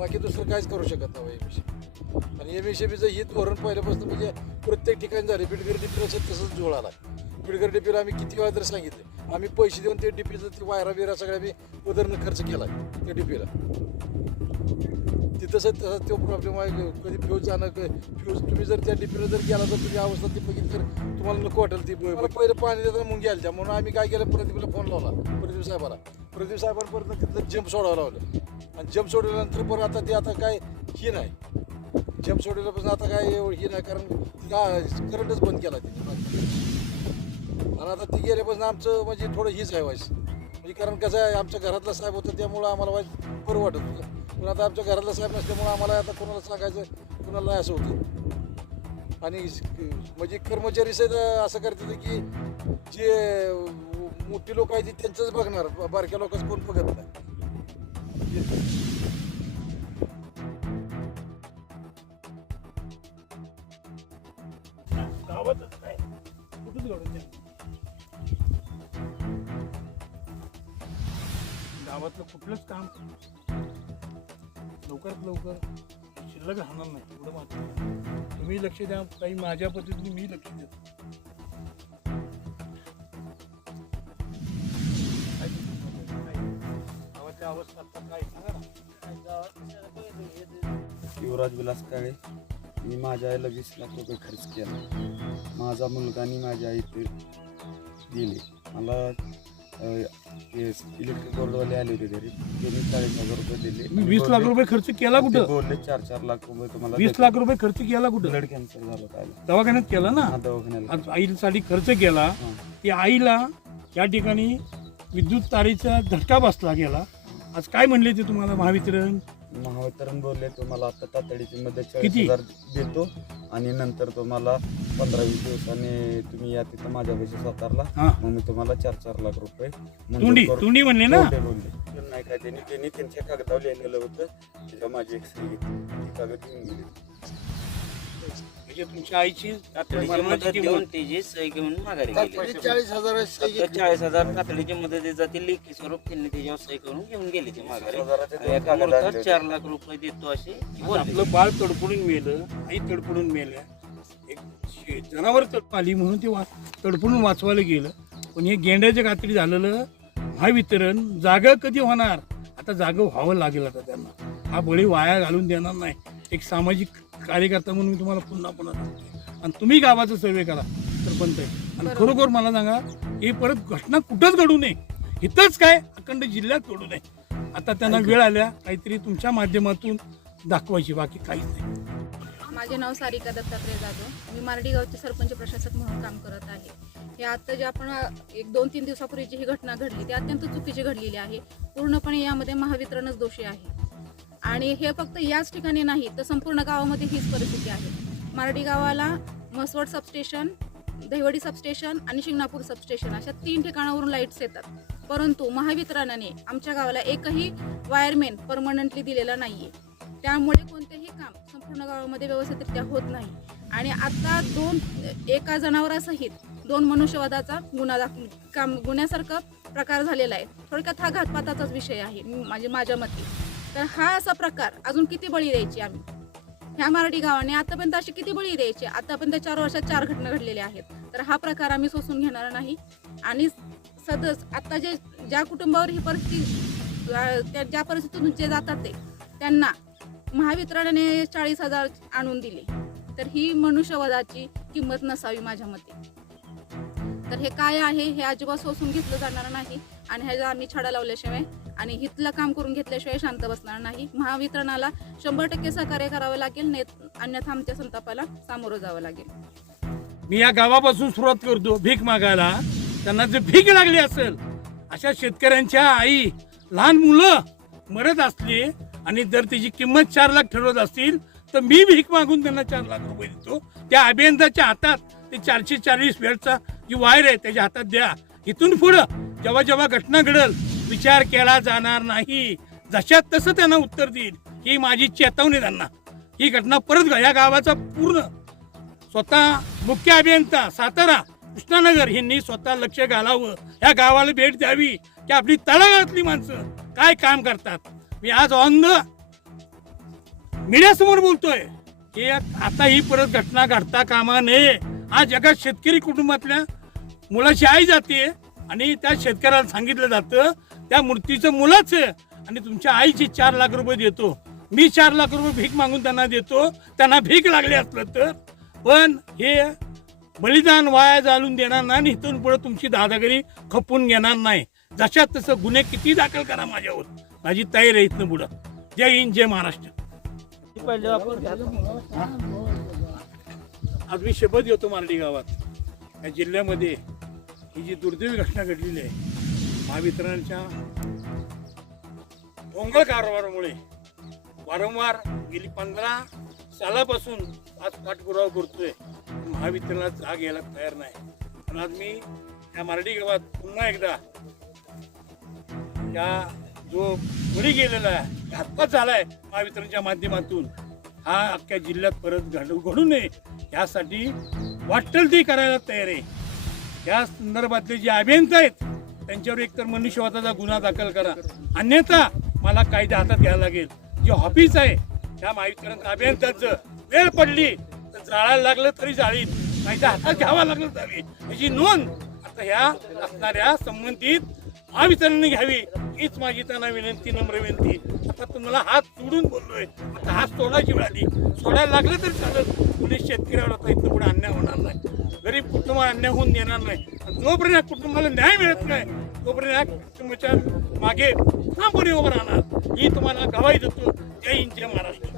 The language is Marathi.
बाकी दुसरं काहीच करू शकत नाही एमएससीबी. आणि एमएससीबीचं ही धोरण पहिल्यापासून म्हणजे प्रत्येक ठिकाणी झाले. बिडगर डीपीला तसंच जुळ आला. बिडगर डीपीला आम्ही किती वेळा तरी सांगितलं, आम्ही पैसे देऊन ते डीपीचं ती वायरा बिरा सगळ्या आम्ही उदरनं खर्च केला त्या डीपीला. तिथं तसा तो प्रॉब्लेम आहे. कधी फ्यूज जाणं, फ्यूज तुम्ही जर त्या डीपीला जर गेला तर तुझी अवस्था ती बघितली तर तुम्हाला नको वाटेल. ती पहिलं पाणी देताना मुंगी आली त्या, म्हणून आम्ही काय केलं, प्रदीपला फोन लावला, प्रदीप साहेबांना परत तिथलं जंप सोडावं लावलं. आणि जंप सोडल्यानंतर परत आता ते आता काय ही नाही, जंप सोडल्यापासून आता काय ही नाही, कारण करंटच बंद केला तिथे. आणि आता ती गेल्यापासून आमचं म्हणजे थोडं हीच आहे व्हायचं. म्हणजे कारण कसं आहे, आमच्या घरातला साहेब होता त्यामुळं आम्हाला व्हायचं बरं वाटत होतं. पण आता आमच्या घरातला साहेब नसल्यामुळं आम्हाला आता कोणाला सांगायचं, कोणाला नाही असं होतं. आणि म्हणजे कर्मचारी साहेब असं करतात की जे मोठी लोक आहेत त्यांचंच बघणार, बारक्या लोकांचं कोण बघत नाही. गावातच काय कुठंच घडून द्या. गावातलं कुठलंच काम लवकरात लवकर शिल्लक राहणार नाही, एवढं मात्र तुम्ही लक्ष द्या. काही माझ्या पद्धतीने मी लक्ष देतो. गावातल्या अवस्था आता काय सांगा ना. युवराज विलास काळे. मी माझ्या आईला 20 लाख रुपये खर्च केला. माझा मुलगा आणि माझी आई ते दिले. मला इलेक्ट्रिक बोर्डवाले आले होते घरी, त्यांनी 40,000 रुपये दिले. 20 लाख रुपये खर्च केला कुठं? बोलले 4-4 लाख रुपये तुम्हाला. 20 लाख रुपये खर्च केला कुठं? ब्लड कॅन्सर झालं काय दवाखान्यात केला ना. दवाखान्याला. आज आईसाठी खर्च केला. ती आईला या ठिकाणी विद्युत तारेचा झटका बसला गेला. आज काय म्हणले ते तुम्हाला महावितरण बोलले तुम्हाला आता तातडीची मदत किती? 40,000 देतो आणि नंतर तुम्हाला 15-20 दिवसांनी तुम्ही या तिथं माझ्यापाशी सातारला, मग मी तुम्हाला 4-4 लाख रुपये तुंडी म्हणले ना. बोलले नाही काय, त्यांनी त्यांच्या कागदावर लिहिलेलं होतं. त्याच्या माझी एक सही घेतली, ती कागद घेऊन गेली. म्हणजे तुमच्या आईची तातडीची मदत देऊन त्याची सही घेऊन माघारी गेली. 40,000 तातडीची मदत जाते लेखी स्वरूप त्यांनी त्याच्यावर सही करून घेऊन गेली ते माघारी. एका मुहूर्तात 4 लाख रुपये देतो असे बोलले. आपलं बाळ तडपडून मेलं, आई तडपडून मेल्या, एक जनावर आली म्हणून ते तडपडून वाचवायला गेलं. पण हे गेंड्याच्या कातडी झालेलं महावितरण जागं कधी होणार? आता जागं व्हावं लागेल आता त्यांना. हा बळी वाया घालून देणार नाही. एक सामाजिक कार्यकर्ता म्हणून मी तुम्हाला पुन्हा सांगते. आणि तुम्ही गावाचा सर्वे करा सरपंच आहे. आणि खरोखर मला सांगा, ही परत घटना कुठंच घडू नये. इथंच काय अखंड जिल्ह्यात घडू नये. आता त्यांना वेळ आल्या काहीतरी तुमच्या माध्यमातून दाखवायची, बाकी काहीच नाही. माझे नाव सारिका दत्तात्रय जाधव. मी मारडी गावचे सरपंच प्रशासक म्हणून काम करत आहे. हे आता जे आपण 1-2-3 दिवसापूर्वी जी ही घटना घडली ती अत्यंत चुकीची घडलेली आहे. पूर्णपणे यामध्ये महावितरणच दोषी आहे. आणि हे फक्त याच ठिकाणी नाही तर संपूर्ण गावामध्ये हीच परिस्थिती आहे. मारडी गावाला म्हसवड सबस्टेशन, दहिवडी सबस्टेशन आणि शिंगणापूर सबस्टेशन अशा 3 ठिकाणावरून लाईट्स येतात. परंतु महावितरणाने आमच्या गावाला एकही वायरमॅन परमनंटली दिलेला नाहीये. त्यामुळे कोणतेही काम संपूर्ण गावामध्ये व्यवस्थितरित्या होत नाही. आणि आता एका जनावरासहित 2 मनुष्यवधाचा गुन्ह्यासारखा प्रकार झालेला आहे. थोडक्यात हा घातपाताचाच विषय आहे माझ्या मते. तर हा असा प्रकार अजून किती बळी द्यायची आम्ही? ह्या मारडी गावाने आतापर्यंत अशी किती बळी द्यायचे? आतापर्यंत 4 वर्षात 4 घटना घडलेल्या आहेत. तर हा प्रकार आम्ही सोसून घेणार नाही. आणि आता ज्या कुटुंबावर ही परिस्थिती, ज्या परिस्थितीतून जे जातात त्यांना महावितरणाने 40,000 आणून दिले, तर ही मनुष्यवधाची किंमत नसावी माझ्या मते. तर हे काय आहे हे अजिबात सोसून घेतलं जाणार नाही. आणि ह्याचा आम्ही छडा लावल्याशिवाय आणि हितलं काम करून घेतल्याशिवाय शांत बसणार नाही. महावितरणाला 100% सहकार्य करावं लागेल, अन्यथा आमच्या संतापाला सामोरं जावं लागेल. मी या गावापासून सुरुवात करतो भीक मागायला. त्यांना जर भीक लागली असेल, अशा शेतकऱ्यांच्या आई लहान मुलं मरत असली आणि जर त्याची किंमत 4 लाख ठरवत असतील तर मी भीक मागून त्यांना 4 लाख रुपये देतो. त्या अभियंताच्या हातात ते 440 वेळचा जी वायर आहे त्याच्या हातात द्या. इथून पुढं जेव्हा जेव्हा घटना घडल विचार केला जाणार नाही. जशात तसं त्यांना उत्तर देईल. ही माझी चेतावणी त्यांना. ही घटना परत या गावाचा पूर्ण स्वतः मुख्य अभियंता सातारा कृष्णानगर यांनी स्वतः लक्ष घालावं. या गावाला भेट द्यावी की आपली तळागाळातली माणसं काय काम करतात. मी आज ऑन द मीडियासमोर बोलतोय की आता ही परत घटना घडता कामा नये. आज जगात शेतकरी कुटुंबातल्या मुलाची आई जाते आणि त्या शेतकऱ्याला सांगितलं जातं त्या मूर्तीचं मुलाच आणि तुमच्या आईची 4 लाख रुपये देतो. मी 4 लाख रुपये भीक मागून त्यांना देतो. त्यांना भीक लागली असलं तर पण हे बलिदान वाया घालून देणार नाही आणि इथून पुढे तुमची दादागिरी खपून घेणार नाही. जशात तसं गुन्हे किती दाखल करा माझ्यावर, माझी तयारी आहे इथनं पुढं. जय हिंद, जय महाराष्ट्र. आज मी शपथ घेतो मारडी गावात या जिल्ह्यामध्ये ही जी दुर्दैवी घटना घडलेली आहे महावितरणच्या भोंगळ कारभारामुळे वारंवार गेली 15 सालापासून आज पाठपुरावा करतोय. महावितरणाला जाग यायला तयार नाही. आणि आज मी या मारडी गावात पुन्हा एकदा या जो बळी गेलेला आहे घातपात झालाय महावितरणच्या माध्यमातून हा अख्ख्या जिल्ह्यात परत घडू नये यासाठी वाटेल ती करायला तयार आहे. या संदर्भातले जे अभियंता आहेत त्यांच्यावर एकतर मनुष्यवधाचा गुन्हा दाखल करा, अन्यथा मला कायदा हातात घ्यायला लागेल. जे ऑफिस आहे त्या महावितरण अभियंत्याचं वेळ पडली तर जाळायला लागलं तरी जाळीत, कायदा हातात घ्यावा लागलं तरी याची नोंद आता ह्या असणाऱ्या संबंधित महावितरणाने घ्यावी हीच माझी त्यांना विनंती, नम्र विनंती. आता तुम्हाला हात सोडून बोललोय, आता हात सोडायची वेळ आली. सोडायला लागलं तरी चालत. पोलीस शेतकऱ्यावर आता इथं पुढे अन्याय होणार नाही. गरीब कुटुंबाला अन्याय होऊन देणार नाही. जोपर्यंत या कुटुंबाला न्याय मिळत नाही तोपर्यंत या कुटुंबाच्या मागे ठामपणे उभं राहणार ही तुम्हाला गवाही देतो. जय हिंद, जय महाराष्ट्र.